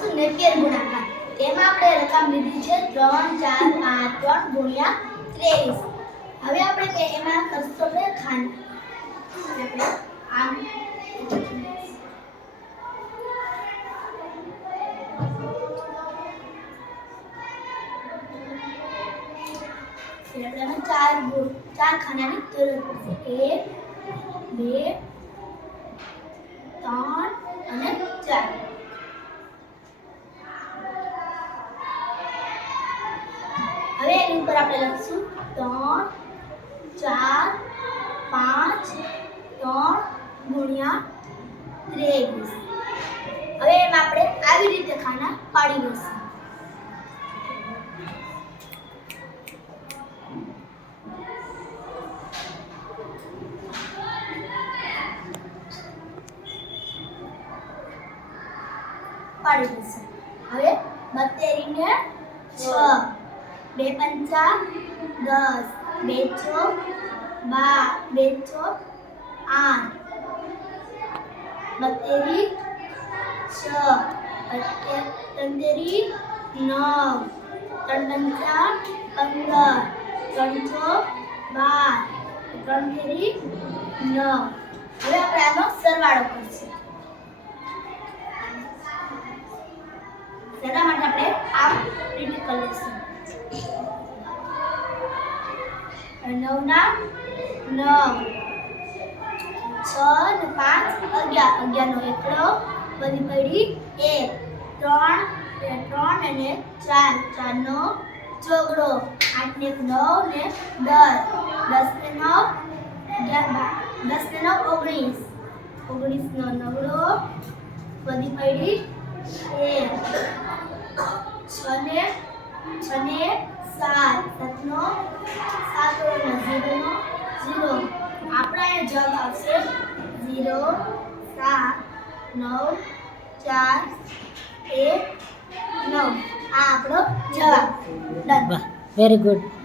લખશું નેપિયર ગુણાકાર. તેમાં આપણે રકમ લીધી છે 3 4 5 3 ગુણ્યા 23. હવે આપણે એમાં કરશો કે ખાના એટલે આમ એટલે ચાર ખાનાની જરૂર પડશે. 1 2 3 અને 4. હવે એની ઉપર આપણે લખશું 3 4 5 3 ગુણ્યા 23. હવે એમાં આપણે આવી રીતે ખાના પાડી લઈશું. પાડી દઈશું. હવે 32 ને 6 2 પંચા 10 2 ચોક 12 2 ચોક 8 32 6 33 9 3 પંચા 15 3 ચોક 12 3 તેરી 9. હવે આપણે આનો સરવાળો કરીશું. તેના માટે આપણે આ પ્રિન્ટ કરી લઈશું. 9 ના 9 6 ને 5 11 11 નો એકડો બધી પડી 1 3 અને 4 4 નો ચોગડો 8 ને 9 ને 10 10 ને 9 11 10 ને 9 19 19 નો નવડો બધી પડી 1 6 ને 7 7 નો 7 નો 0 નો 0. આપણા એ જવાબ આવશે 0 7 9 4 1 9. આ આપણો જવાબ. ડન. Very good.